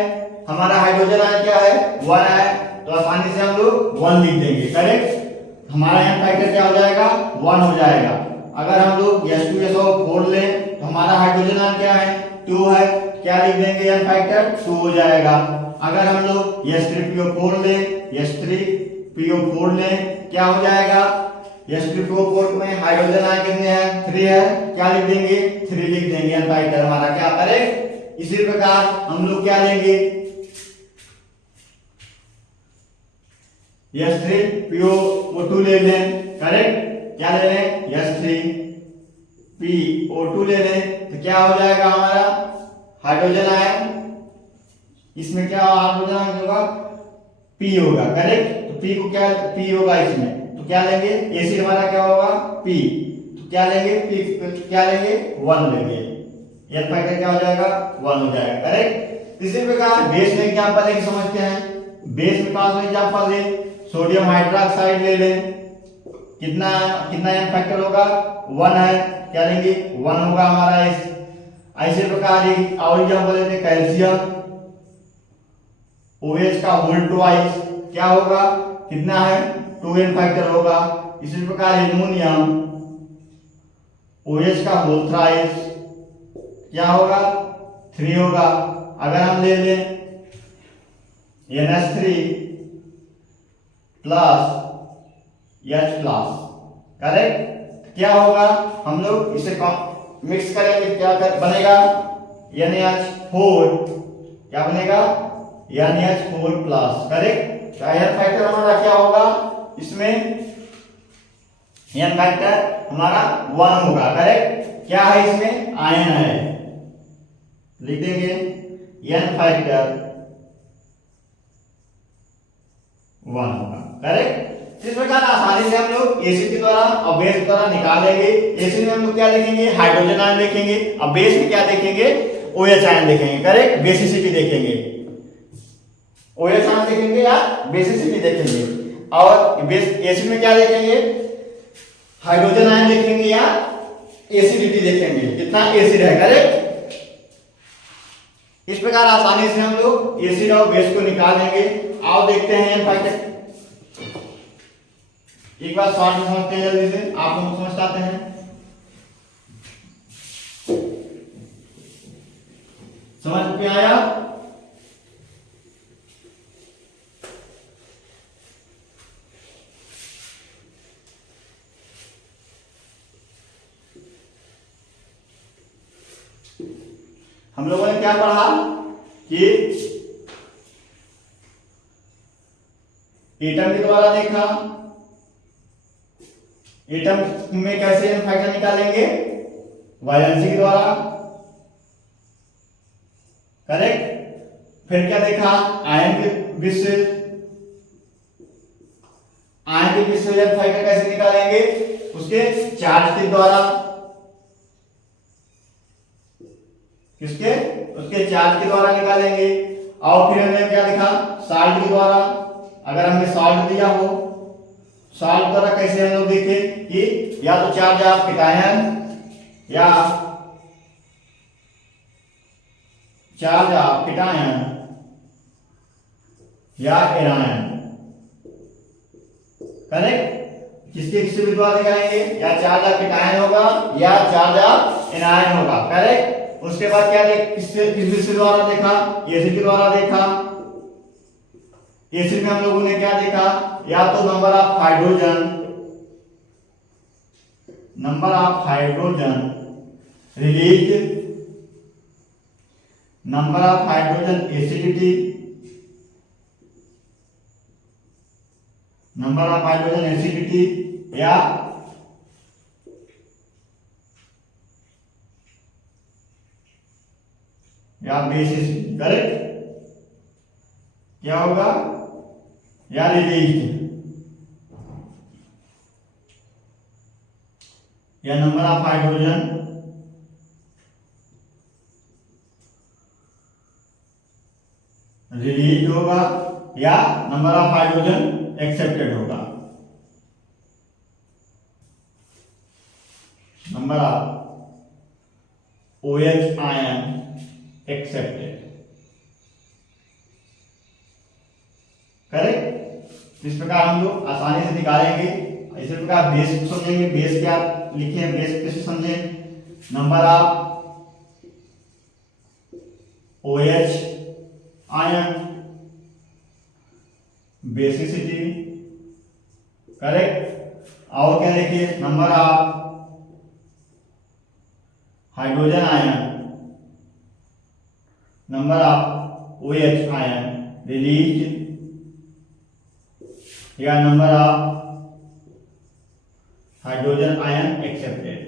हमारा हाइड्रोजन आयन क्या है? 1 है, तो आसानी से हम लोग 1 लिख देंगे। करेक्ट। हमारा n फैक्टर क्या हो जाएगा? 1 हो जाएगा। अगर हम लोग H2SO4 लें तो हमारा हाइड्रोजन आयन क्या है? 2 है, क्या लिख देंगे? n फैक्टर 2 हो जाएगा। अगर हम लोग H3PO4 लें, H3PO4 लें, क्या हो जाएगा? H3PO4 में हाइड्रोजन आयन कितने हैं? 3 है, क्या लिख देंगे? 3 लिख देंगे। n फैक्टर हमारा क्या? करेक्ट। इसी प्रकार हम लोग क्या लेंगे? H3PO2 ले लें। करेक्ट। क्या ले लें? H3PO2 ले लें तो क्या हो जाएगा हमारा? हाइड्रोजन आयन, इसमें क्या हाइड्रोजन आयन होगा? P होगा। करेक्ट। तो P को क्या? P होगा इसमें, तो क्या लेंगे? एसिड हमारा क्या होगा? P, तो क्या लेंगे? P क्या लेंगे? 1 लेंगे। n फैक्टर क्या हो जाएगा? 1 हो जाएगा। करेक्ट। इसी प्रकार बेस में एग्जांपल लेके समझते हैं। बेस में कौन सा एग्जांपल लें? सोडियम हाइड्रोक्साइड ले लें। कितना n फैक्टर होगा? 1 है, क्या लेंगे? 1 होगा हमारा। ऐसे प्रकार एक और एग्जांपल लेते हैं। कैल्शियम OH का होल ट्वाइस क्या होगा? कितना है? 2n फैक्टर होगा। इसी प्रकार एल्युमिनियम OH का होल थ्राइस क्या होगा? 3 होगा। अगर हम ले लें NH3 plus H plus, correct, क्या होगा? हम लोग इसे मिक्स करेंगे, क्या बनेगा? NH4, क्या बनेगा? NH4 plus. करेक्ट। तो n फैक्टर हमारा क्या होगा? इसमें n फैक्टर हमारा 1 होगा। करेक्ट। क्या है इसमें? आयन है, लिख देंगे n फैक्टर 1 होगा। करेक्ट। इस प्रकार आसानी से हम लोग एसिड के द्वारा और बेस के द्वारा निकाल लेंगे। एसिड में हम लोग क्या देखेंगे, हाइड्रोजन आयन देखेंगे, और बेस में क्या देखेंगे, OH आयन देखेंगे। करेक्ट, बेसिसिटी देखेंगे, OH आयन देखेंगे या बेसिसिटी देखेंगे। और बेस एसिड में क्या देखेंगे, हाइड्रोजन आयन देखेंगे या एसिडिटी देखेंगे, कितना एसिड है। करेक्ट। इस प्रकार आसानी से हम लोग एसिड और बेस को निकाल लेंगे। आओ देखते हैं n फैक्टर। एक बार शॉर्ट में समझते हैं, जल्दी से आप लोग समझ पाते हैं। समझ में आया? हम लोगों ने क्या पढ़ा कि एटम के द्वारा देखा, एटम में कैसे n फैक्टर निकालेंगे, वैलेंसी के द्वारा। करेक्ट। फिर क्या देखा, आयन के विषय, आयन के विषय n फैक्टर कैसे निकालेंगे, उसके चार्ज के द्वारा। किसके, उसके चार्ज के द्वारा निकालेंगे। और फिर हमने क्या देखा, साल्ट के द्वारा। अगर हमने साल्ट दिया हो, साल्ट द्वारा कैसे हम लोग देखें कि या तो चार्ज ऑफ कैटायन या चार्ज ऑफ कैटायन या एनायन। करेक्ट। किसके किसके द्वारा दिखाएंगे, या चार्ज ऑफ कैटायन होगा या चार्ज ऑफ एनायन होगा। करेक्ट। उसके बाद क्या किस विषय द्वारा देखा, एसिड के द्वारा देखा। एसिड में हम लोगों ने क्या देखा, या तो number of hydrogen, number of hydrogen release, number of hydrogen acidity, number of hydrogen acidity या बेसिस। करेक्ट। क्या होगा, या रिलीज, या नंबर ऑफ हाइड्रोजन रिलीज होगा या नंबर ऑफ हाइड्रोजन एक्सेप्टेड होगा। Number of OH ion accepted. Correct. इस प्रकार हम लोग आसानी से निकालेंगे। इसी प्रकार बेस को समझेंगे, बेस क्या लिखे, बेस कैसे समझे, number of OH ion, basicity. Correct. और क्या देखिए, number of hydrogen ion, number of OH ion release या number of hydrogen ion accepted.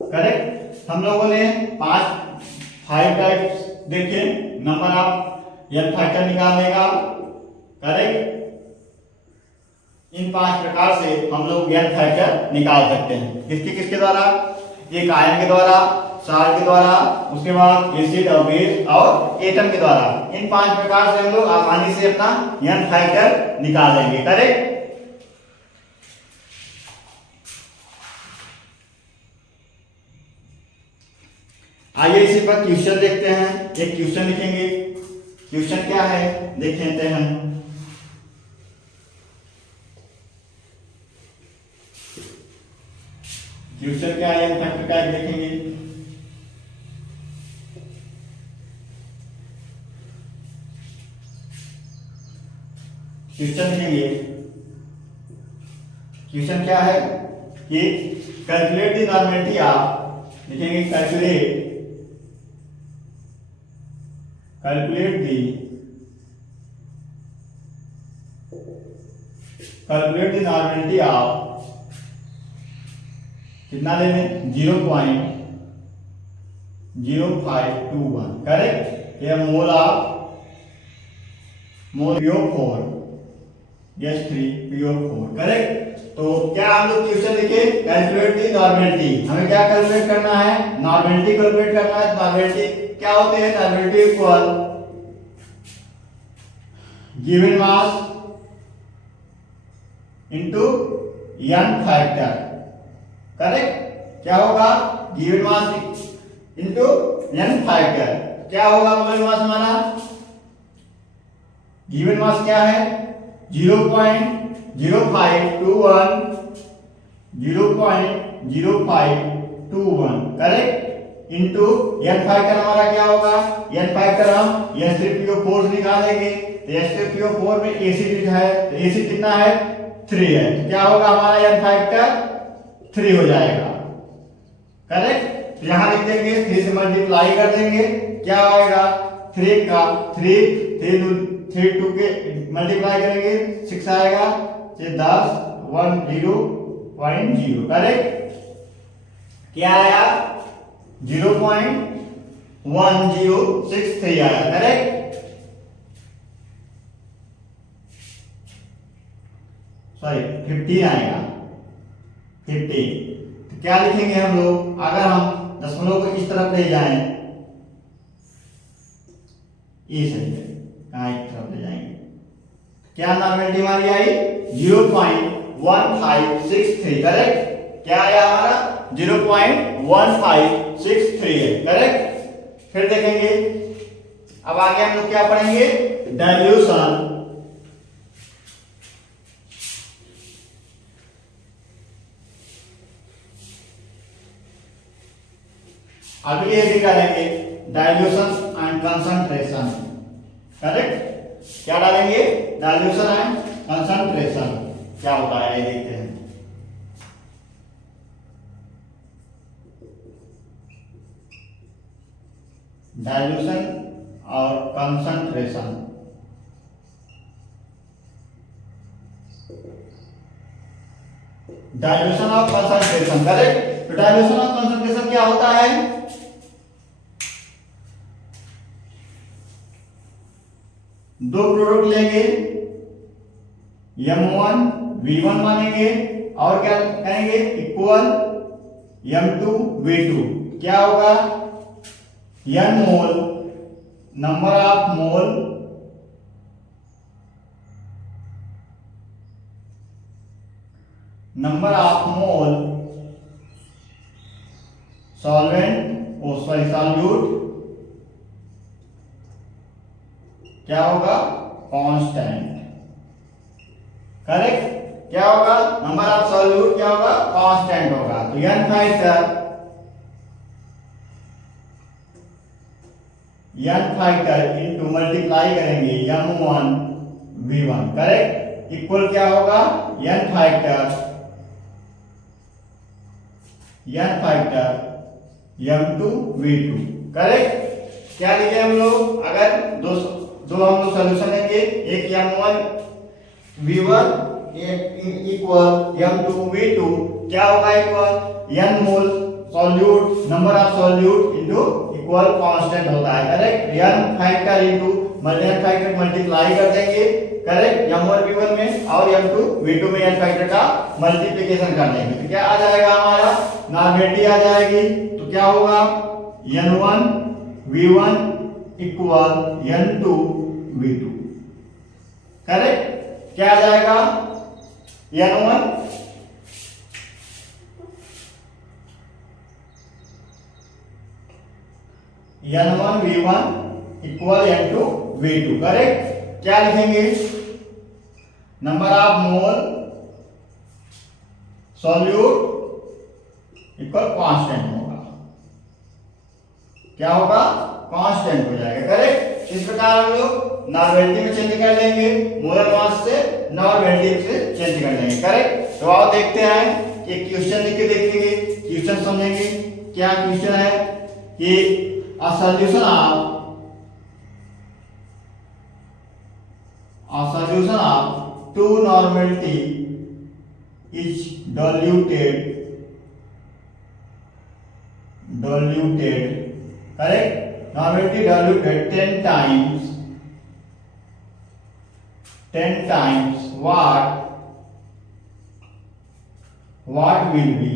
Correct. हम लोगों ने 5 टाइप्स देखे नंबर ऑफ n फैक्टर निकालने का। करेक्ट। इन 5 प्रकार से हम लोग n फैक्टर निकाल सकते हैं। किसके किसके द्वारा, एक आयन के द्वारा, साल्ट के द्वारा, उसके बाद एसिड और बेस और एटम के द्वारा। इन 5 प्रकार से हम लोग आसानी से अपना n फैक्टर निकाल लेंगे। करेक्ट। आइए इसी पर क्वेश्चन देखते हैं। एक क्वेश्चन लिखेंगे। क्वेश्चन क्या है देख लेते हैं। क्वेश्चन क्या है, n फैक्टर का देखेंगे। क्वेश्चन लिखेंगे। क्वेश्चन क्या है कि कैलकुलेट द नॉर्मेलिटी ऑफ, लिखेंगे कैलकुलेट द नॉर्मेलिटी ऑफ कितना ले लें 0.0521 करेक्ट। ये मोल PO4 H3PO4 करेक्ट। तो क्या हम लोग क्वेश्चन लिखे कैलकुलेट दी नॉर्मेलिटी, हमें क्या कैलकुलेट करना है नॉर्मेलिटी कैलकुलेट करना है। नॉर्मेलिटी क्या होते हैं नॉर्मेलिटी इक्वल गिवन मास इनटू n फैक्टर करेक्ट। क्या होगा given mass into n factor. क्या होगा गिवन मास हमारा गिवन मास क्या है 0.0521 करेक्ट इनटू n फैक्टर हमारा क्या होगा n फैक्टर हम H3PO4 निकालेंगे तो H3PO4 में एसिड है तो एसिड कितना है 3 है तो क्या होगा हमारा n फैक्टर 3 हो जाएगा करेक्ट। तो यहां लिख देंगे 3 से मल्टीप्लाई कर देंगे क्या आएगा 3 का 3 2 के मल्टीप्लाई करेंगे 6 आएगा 10 10.0 करेक्ट। क्या आया 0.1063 आया करेक्ट। सॉरी 15 आएगा 15। तो क्या लिखेंगे हम लोग अगर हम दशमलव को इस तरफ ले जाएं ये सही है कहाँ एक तरफ ले जाएंगे क्या नॉर्मेलिटी हमारी आई 0.1563 करेक्ट। क्या आया हमारा 0.1563 है करेक्ट। फिर देखेंगे अब आगे हम लोग क्या पढ़ेंगे डाइल्यूशन। अगली हेडिंग डालेंगे डाइल्यूशन एंड कंसंट्रेशन करेक्ट। क्या डालेंगे डाइल्यूशन एंड कंसंट्रेशन क्या होता है ये देखते हैं। डाइल्यूशन और concentration dilution of concentration correct. तो डाइल्यूशन ऑफ कंसंट्रेशन क्या होता है दो प्रोडक्ट लेंगे M1 V1 मानेंगे और क्या करेंगे इक्वल M2 V2। क्या होगा n mole number of mole solute क्या होगा कांस्टेंट करेक्ट। क्या होगा नंबर ऑफ सॉल्यूट क्या होगा कांस्टेंट होगा। तो n फैक्टर इनटू मल्टीप्लाई करेंगे M1 V1 करेक्ट इक्वल क्या होगा n factor M2 V2 correct. क्या लिखे हम लोग अगर दो हम लोग सॉल्यूशन लेंगे एक M1 V1 equal M2 V2 क्या होगा equal n mole solute number of solute into equal constant होता है correct. n factor into factor multiply कर देंगे करेक्ट M1 V1 में और M2 V2 में n फैक्टर का मल्टीप्लिकेशन कर देंगे तो क्या आ जाएगा हमारा नॉर्मेलिटी आ जाएगी। तो क्या होगा n1 V1 equal n2 V2 correct. क्या आ जाएगा n1 V1 equal n2 V2 correct. क्या लिखेंगे number of mole solute equal constant होगा। क्या होगा कांस्टेंट हो जाएगा करेक्ट। इस प्रकार हम लोग नॉर्मेलिटी में चेंज कर लेंगे मोलर मास से नॉर्मेलिटी से चेंज कर लेंगे करेक्ट। तो आओ देखते हैं कि क्वेश्चन लिख के देखेंगे क्वेश्चन समझेंगे। क्या क्वेश्चन है कि a solution of two normality is diluted diluted, correct? Normality diluted 10 times what will be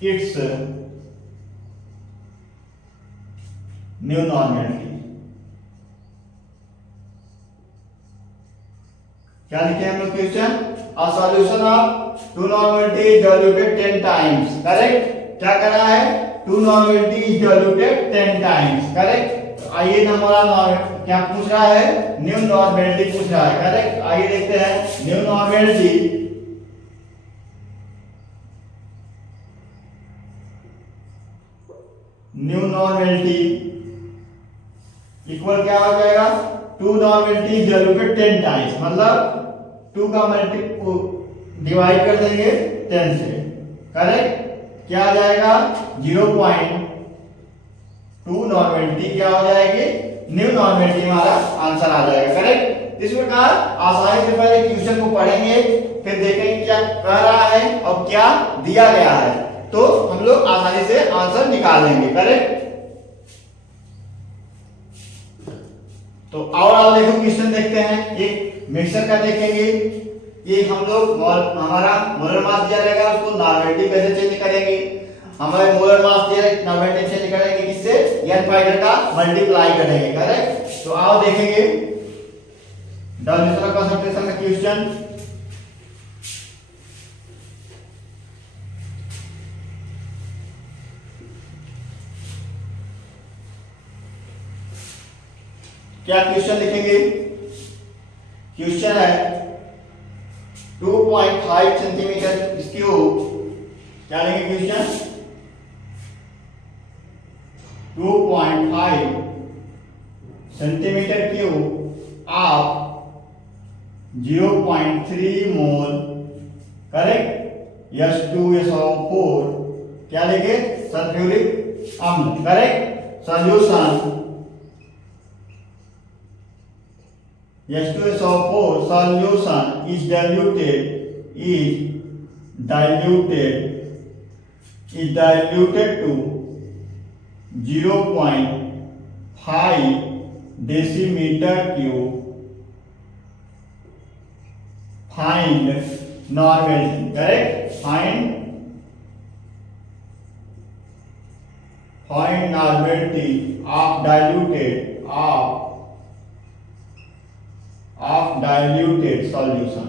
its new normality. क्या लिखे हम लोग question? A solution of two normality is diluted 10 times, correct? क्या करा है? Two normality is diluted 10 times, correct? आइए हमारा क्या पूछ रहा है? न्यू नॉर्मेलिटी पूछ रहा है, करेक्ट? आइए देखते हैं न्यू नॉर्मेलिटी इक्वल क्या हो जाएगा? टू नॉर्मेलिटी डिवाइडेड 10 टाइम्स, मतलब 2 का मल्टीपल डिवाइड कर देंगे 10 से, करेक्ट? क्या आ जाएगा? 0.2 नॉर्मेलिटी क्या हो जाएगी? न्यू नॉर्मेलिटी हमारा आंसर आ जाएगा, करेक्ट? इस प्रकार आसानी से पहले क्वेश्चन को पढ़ेंगे, फिर देखेंगे क्या कह रहा है और क्या दिया गया है, तो हम लोग आसानी से आंसर निकाल लेंगे, करेक्ट? तो और देखो क्वेश्चन देखते हैं। एक मिक्सर का देखेंगे, ये हम लोग हमारा मोलर मास दिया रहेगा, उसको नॉर्मेलिटी कैसे चेंज करेंगे? हमारे मोलर मास दिया है, नॉर्मेलिटी चेंज करेंगे किससे? n फाइटर का मल्टीप्लाई करेंगे, करेक्ट? तो आओ देखेंगे डायल्यूशन कंसंट्रेशन का क्वेश्चन। क्या क्वेश्चन लिखेंगे? क्वेश्चन है 2.5 सेंटीमीटर क्यूब, क्या लेंगे question? 2.5 centimetre cube of 0.3 mole, correct? H2SO4 क्या लेंगे? सल्फ्यूरिक अम्ल, correct? Solution H2SO4 solution is diluted to 0.5 decimeter cube. Find normality, correct? Find normality of diluted solution,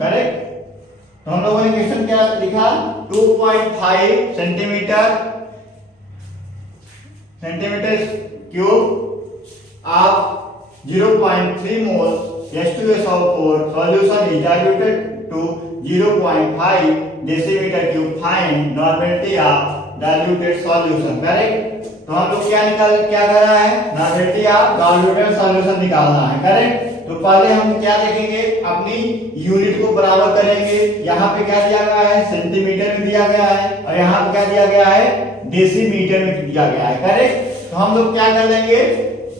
correct? तो हम लोगों ने क्वेश्चन क्या लिखा? 2.5 centimetre cube of 0.3 mole H2SO4 solution is diluted to 0.5 decimeter cube. Find normality of diluted solution, correct? तो हम लोग क्या कर रहा है? नॉर्मेलिटी ऑफ डाइल्यूटेड सॉल्यूशन निकालना है, करेक्ट? तो पहले हम क्या देखेंगे? अपनी यूनिट को बराबर करेंगे। यहाँ पे क्या दिया गया है? सेंटीमीटर में दिया गया है, और यहाँ पे क्या दिया गया है? डेसीमीटर में दिया गया है, करेक्ट? तो हम लोग क्या कर लेंगे?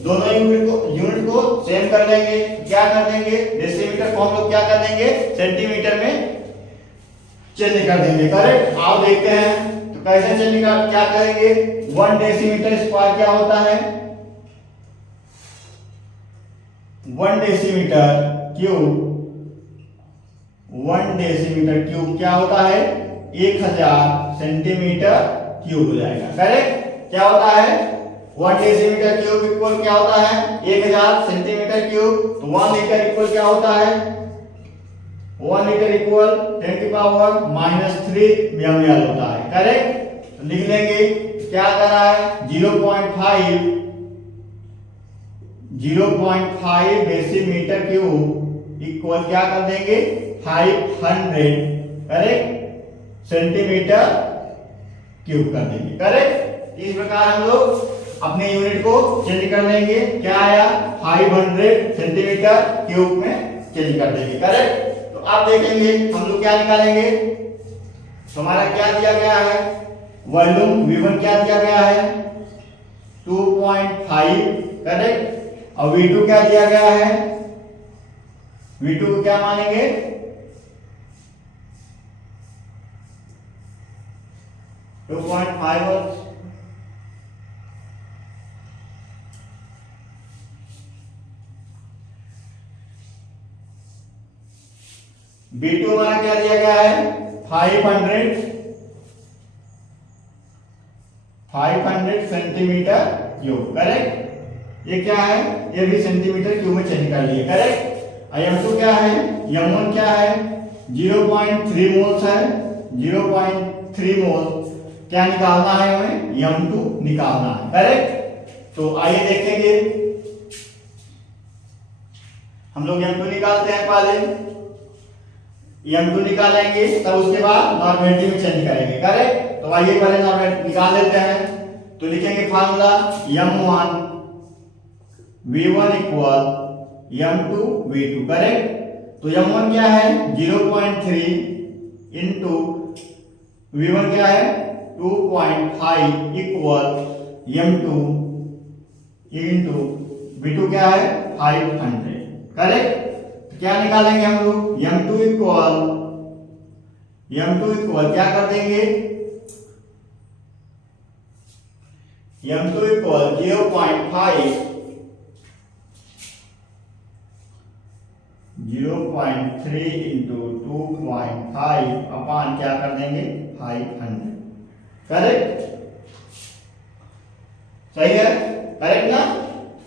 दोनों यूनिट को सेम कर लेंगे। क्या कर देंगे? डेसीमीटर को हम लोग क्या कर देंगे? सेंटीमीटर में चेंज कर देंगे, करेक्ट? आप देखते हैं तो कैसे चेंज कर, क्या करेंगे? 1 डेसीमीटर स्क्वायर क्या होता है? 1 डेसीमीटर क्यूब क्या होता है? 1000 सेंटीमीटर क्यूब हो जाएगा, करेक्ट? क्या होता है? 1 डेसीमीटर क्यूब इक्वल क्या होता है? 1000 सेंटीमीटर क्यूब। तो 1 लीटर इक्वल क्या होता है? 1 लीटर इक्वल 10 की पावर -3 ml होता है, करेक्ट? तो लिख लेंगे क्या कर रहा है? 0.5 डेसीमीटर क्यूब इक्वल क्या कर देंगे? 500, करेक्ट? सेंटीमीटर क्यूब कर देंगे, करेक्ट? इस प्रकार हम लोग अपने यूनिट को चेंज कर लेंगे। क्या आया? 500 सेंटीमीटर क्यूब में चेंज कर देंगे, करेक्ट? तो आप देखेंगे हम लोग क्या निकालेंगे? तो हमारा क्या दिया गया है? वॉल्यूम V1 क्या दिया गया है? 2.5, करेक्ट? और V2 क्या दिया गया है? V2 को क्या मानेंगे? 2.5 वॉट्स। B2 हमारा क्या दिया गया है 500 सेंटीमीटर क्यूब। करेक्ट। ये क्या है, ये भी सेंटीमीटर क्यूब में चेंज कर लिए। करेक्ट। M2 क्या है, M1 क्या है 0.3 मोल्स है। 0.3 मोल्स क्या निकालना है हमें, M2 निकालना है। करेक्ट। तो आइए देखेंगे, हम लोग M2 निकालते हैं। पहले M2 निकालेंगे, तब उसके बाद नॉर्मेलिटी में चेंज करेंगे। करेक्ट। तो आइए पहले नॉर्मेलिटी निकाल लेते हैं। तो लिखेंगे formula M1 V1 equal M2 V2। Correct. तो M1 क्या है 0.3 इंटू V1 क्या है 2.5 इक्वल M2 इंटू V2 क्या है 500। करेक्ट। तो क्या निकालेंगे हम लोग, M2 इक्वल क्या कर देंगे, M2 इक्वल 0.3 इंटू 2.5 अपान क्या कर देंगे 500। करेक्ट। सही है, करेक्ट ना।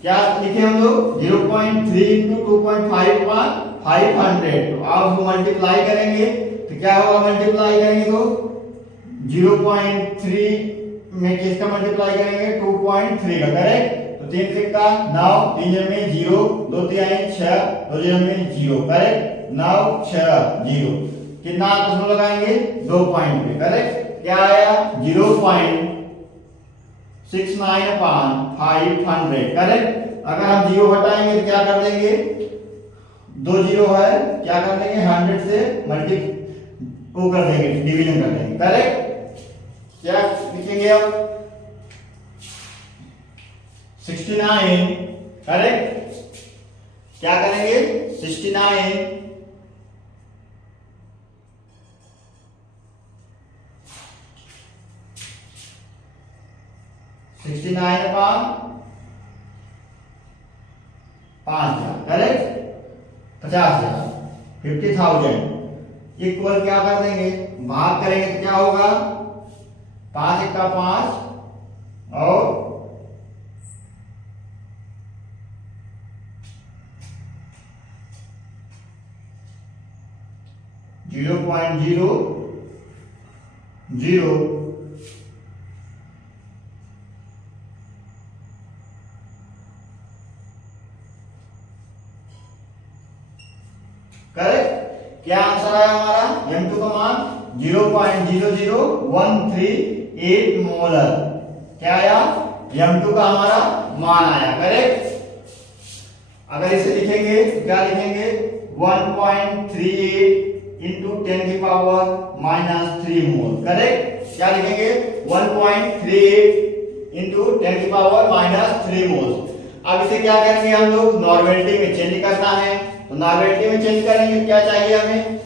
क्या लिखे हम लोग 0.3 इंटू 2.5 अपान 500। तो आप उसको मल्टीप्लाई करेंगे तो क्या होगा, मल्टीप्लाई करेंगे तो 0.3 में किसका मल्टीप्लाई करेंगे 2.3 का। करेक्ट। तो 3 3 का 9, 3 में 0, 2 3 6, 2 में 0। करेक्ट। 9 6 0 कितना आप उसमें लगाएंगे 2 पॉइंट पे। करेक्ट। क्या आया 0.69 अपान 500। करेक्ट। अगर हम 0 हटाएंगे तो क्या कर देंगे, 2 0 है, क्या कर देंगे 100 से वो कर देंगे, डिवीजन कर देंगे। करेक्ट। क्या लिखेंगे अब 69। करेक्ट। क्या करेंगे 69 अपान 5000। करेक्ट। 50,000 50,000 इक्वल क्या कर देंगे, भाग करेंगे तो क्या होगा 5 1 का 5 और 0.00 करेक्ट। क्या आंसर आया हमारा, M2 का मान 0.00138 मोलर। क्या आया, M2 का हमारा मान आया। करेक्ट। अगर इसे लिखेंगे तो क्या लिखेंगे 1.38 इंटू 10 की पावर -3 मोल। करेक्ट। क्या लिखेंगे 1.38 इंटू 10 की पावर -3 मोल। अब इसे क्या करेंगे हम लोग, नॉर्मेलिटी में चेंज करना है। तो नॉर्मेलिटी में चेंज करेंगे क्या चाहिए हमें,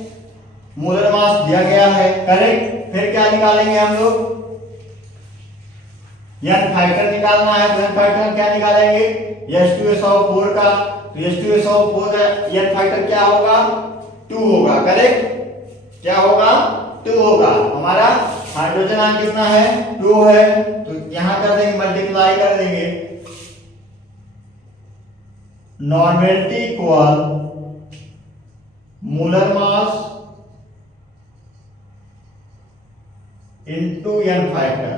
मोलर मास दिया गया है। करेक्ट। फिर क्या निकालेंगे हम लोग, एन फैक्टर निकालना है। तो एन फैक्टर क्या निकालेंगे H2SO4 का। तो H2SO4 का एन फैक्टर क्या होगा 2 होगा। करेक्ट। क्या होगा 2 होगा। हमारा हाइड्रोजन आयन कितना है 2 है। तो यहां कर देंगे मल्टीप्लाई कर देंगे, normality equal molar mass into n factor.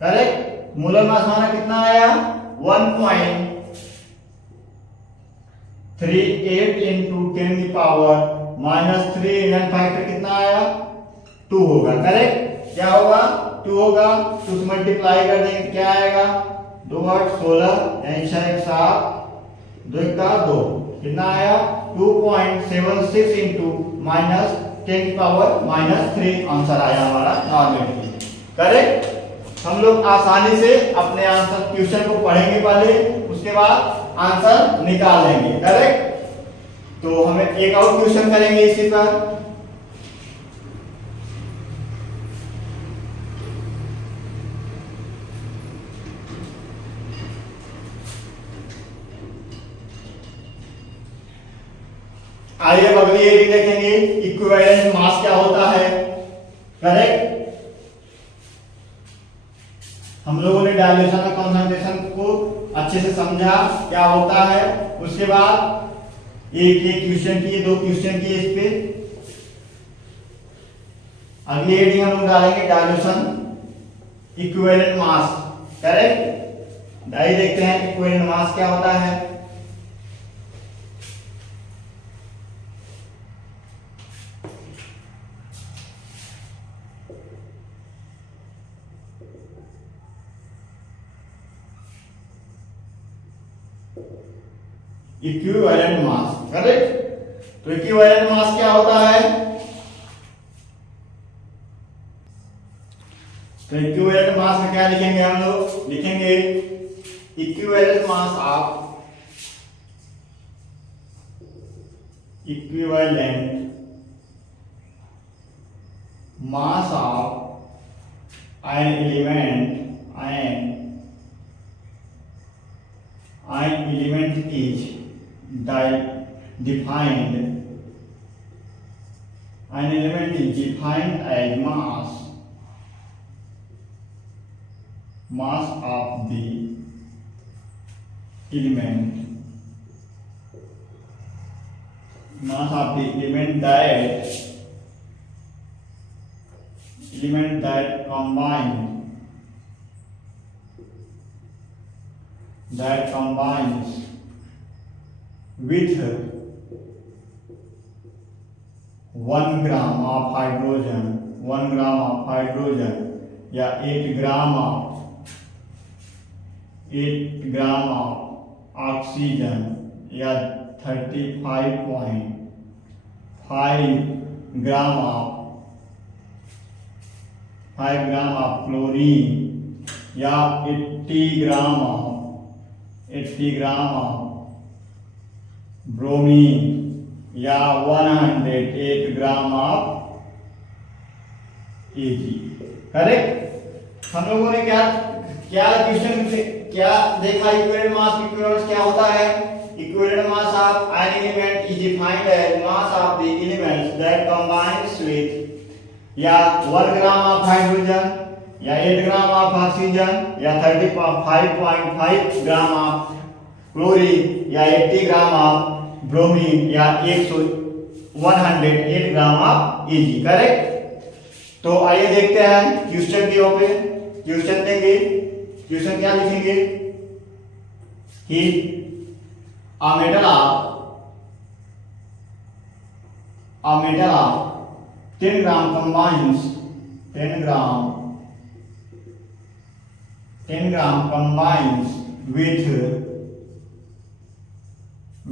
Correct. Molar mass हमारा कितना आया 1.38 इंटू 10 की पावर -3। एन फैक्टर कितना आया 2 होगा। करेक्ट। क्या होगा 2 होगा। 2 से मल्टीप्लाई कर देंगे क्या आएगा 2 8 16 यानी 6 1 7 2 1 का 2 कितना आया 2.76 इंटू -10 की पावर -3 आंसर आया हमारा नॉर्मेलिटी। करेक्ट। हम लोग आसानी से अपने आंसर क्वेश्चन को पढ़ेंगे पहले, उसके बाद आंसर निकाल लेंगे। करेक्ट। तो हमें एक और क्वेश्चन करेंगे इसी पर। आइए अब अगली एडी देखेंगे, इक्विवेलेंट मास क्या होता है। करेक्ट, हम लोगों ने डायल्यूशन और कंसंट्रेशन को अच्छे से समझा क्या होता है। उसके बाद एक क्वेश्चन किए, 2 क्वेश्चन किए इस पे। अगली एडी हम लोग डालेंगे डायल्यूशन इक्विवेलेंट मास। करेक्ट, आइए देखते हैं इक्विवेलेंट मास क्या होता है। इक्विवेलेंट मास, करेक्ट। तो इक्विवेलेंट मास क्या होता है। तो इक्विवेलेंट मास में क्या लिखेंगे हम लोग, लिखेंगे equivalent mass of equivalent mass of an element is defined, an element is defined as mass of the element, that combines with 1 gram of hydrogen या 8 ग्राम ऑफ ऑक्सीजन या 35.5 ग्राम ऑफ क्लोरीन या 80 ग्राम ऑफ ब्रोमीन या 108 ग्राम ऑफ Ag। करेक्ट, हम लोगों ने क्या क्वेश्चन क्या देखा, इक्विवेलेंट मास इक्विवेलेंस क्या होता है। Equivalent mass of an element is defined as mass of the elements that combines with या 1 ग्राम ऑफ हाइड्रोजन या 8 ग्राम ऑफ ऑक्सीजन या 35.5 ग्राम ऑफ क्लोरीन या 80 ग्राम ऑफ ब्रोमीन या 108 ग्राम ऑफ Ag। करेक्ट, तो आइए देखते हैं क्वेश्चन की ओर पे। क्वेश्चन देंगे, क्वेश्चन क्या लिखेंगे कि a metal of 10 gram combines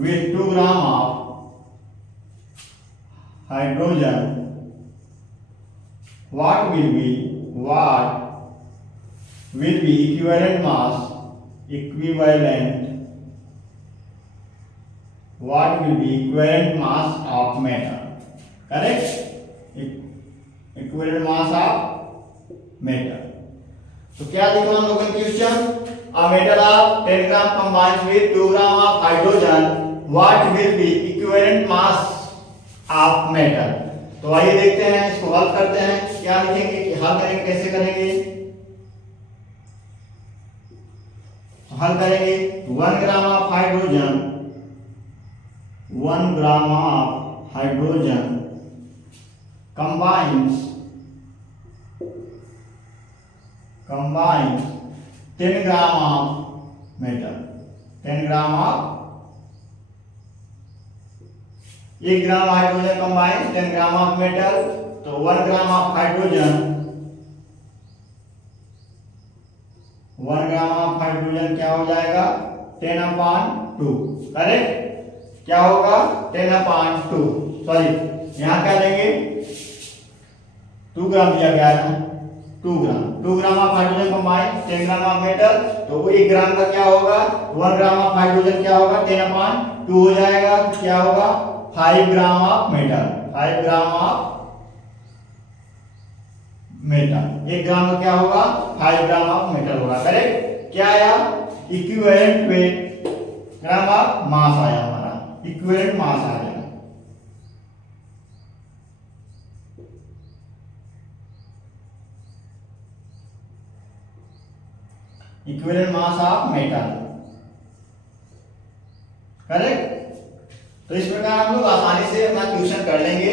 with 2 gram of hydrogen, what will be equivalent mass of metal। correct, equivalent mass of metal। तो क्या लिखा हम लोगों ने question, a metal of 10 gram combines with 2 gram of hydrogen, what will be equivalent mass of metal। तो आइए देखते हैं, इसको हल करते हैं। क्या लिखेंगे कि हल करेंगे, कैसे करेंगे। तो हल करेंगे 1 gram of hydrogen combines 10 gram of metal, 10 gram of 1 gram hydrogen combine 10 gram of metal. तो 1 ग्राम ऑफ हाइड्रोजन क्या हो जाएगा 10/2। करेक्ट, क्या होगा 10/2, सॉरी यहां क्या लेंगे 2 ग्राम दिया गया है ना, 2 gram of hydrogen combine 10 gram of metal. तो वो 1 ग्राम का क्या होगा 1 ग्राम ऑफ हाइड्रोजन क्या होगा 10/2 हो जाएगा। क्या होगा 5 ग्राम ऑफ मेटल, 1 ग्राम का क्या होगा 5 ग्राम ऑफ मेटल होगा। करेक्ट, क्या आया equivalent weight gram of mass आया, हमारा इक्विवेलेंट मास आ गया। Equivalent mass of metal. Correct. तो इस प्रकार हम लोग आसानी से अपना क्वेश्चन कर लेंगे।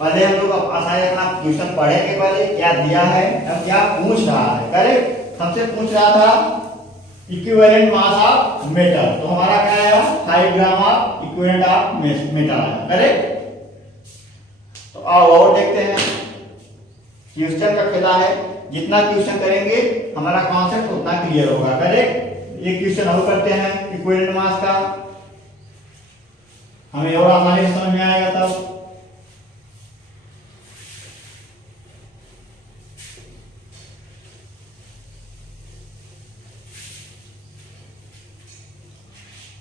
पहले हम लोग आसानी से अपना क्वेश्चन पढ़ेंगे, पहले क्या दिया है और क्या पूछ रहा है। करेक्ट। सबसे पूछ रहा था इक्विवेलेंट मास ऑफ मेटल, तो हमारा क्या आया 5 gram of equivalent of metal आया। करेक्ट। तो आओ और देखते हैं। क्वेश्चन का खेला है, जितना क्वेश्चन करेंगे हमारा कॉन्सेप्ट उतना क्लियर होगा। करेक्ट। एक क्वेश्चन और करते हैं इक्विवेलेंट मास का, हमें और आसानी से समझ में आएगा तब।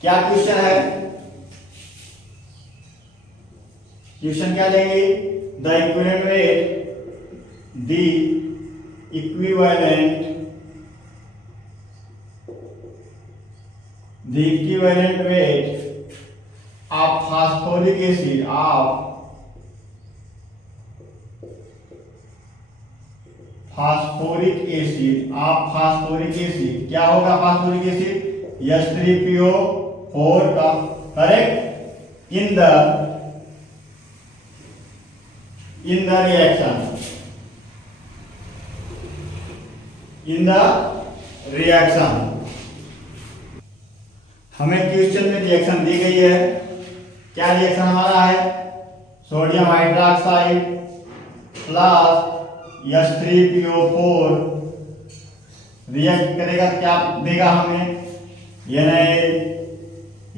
क्या क्वेश्चन है? क्वेश्चन क्या लेंगे? The equivalent weight, the equivalent weight of phosphoric acid phosphoric acid क्या होगा? फास्फोरिक एसिड H3PO4 का। करेक्ट। इन द रिएक्शन हमें क्वेश्चन में रिएक्शन दी गई है। क्या रिएक्शन हमारा है? Sodium hydroxide plus H3PO4 react करेगा, क्या देगा हमें?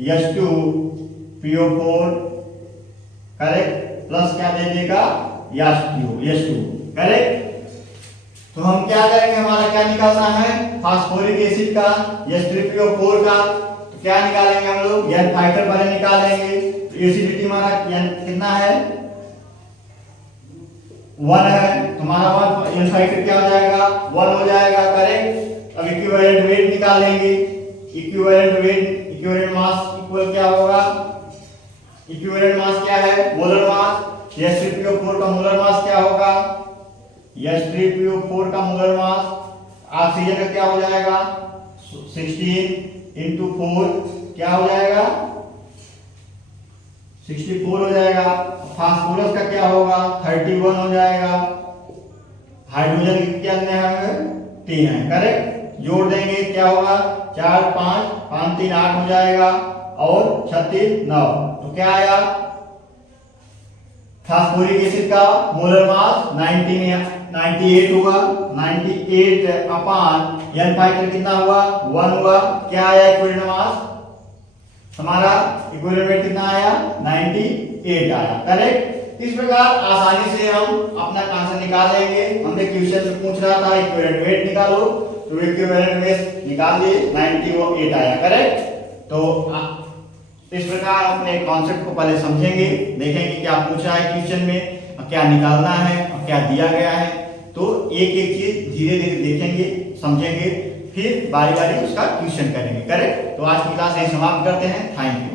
H2PO4। करेक्ट। प्लस क्या दे देगा? H2। करेक्ट। तो हम क्या करेंगे, हमारा क्या निकालना है? फास्फोरिक एसिड का, H3PO4 का। तो क्या निकालेंगे हम लोग? एन फाइटर पहले निकालेंगे। तो एसिडिटी हमारा कितना है? 1 है। तुम्हारा एन फाइटर क्या हो जाएगा? 1 हो जाएगा। करेक्ट। अब इक्विवेलेंट वेट निकालेंगे। इक्विवेलेंट मास इक्वल क्या होगा? इक्विवेलेंट मास क्या है? मोलर मास। H3PO4 का मोलर मास क्या होगा? H3PO4 का मोलर मास ऑक्सीजन का क्या हो जाएगा? 16 × 4 क्या हो जाएगा? 64 हो जाएगा। फास्फोरस का क्या होगा? 31 हो जाएगा। हाइड्रोजन कितने हैं? 3 है। करेक्ट। जोड़ देंगे क्या होगा? 4 5 5 3 8 हो जाएगा और 36 9। तो क्या आया? फास्फोरिक एसिड का मोलर मास 98 होगा। 98 अपॉन एन फाइटर कितना हुआ? 1 हुआ। क्या आया इक्विवेलेंट मास? हमारा इक्विवेलेंट वेट कितना आया? 98 आया। करेक्ट। इस प्रकार आसानी से हम अपना आंसर निकाल लेंगे। हमने क्वेश्चन में पूछ रहा था इक्विवेलेंट वेट निकालो, तो इक्विवेलेंट वेट निकाल दिए, 98 आया। करेक्ट। तो इस प्रकार अपने कॉन्सेप्ट को पहले समझेंगे, देखेंगे क्या पूछा है क्वेश्चन में, क्या निकालना है और क्या दिया गया है। तो एक एक चीज धीरे धीरे देखेंगे, समझेंगे, फिर बारी बारी उसका क्वेश्चन करेंगे। करेक्ट। तो आज की क्लास यही समाप्त करते हैं। Thank you.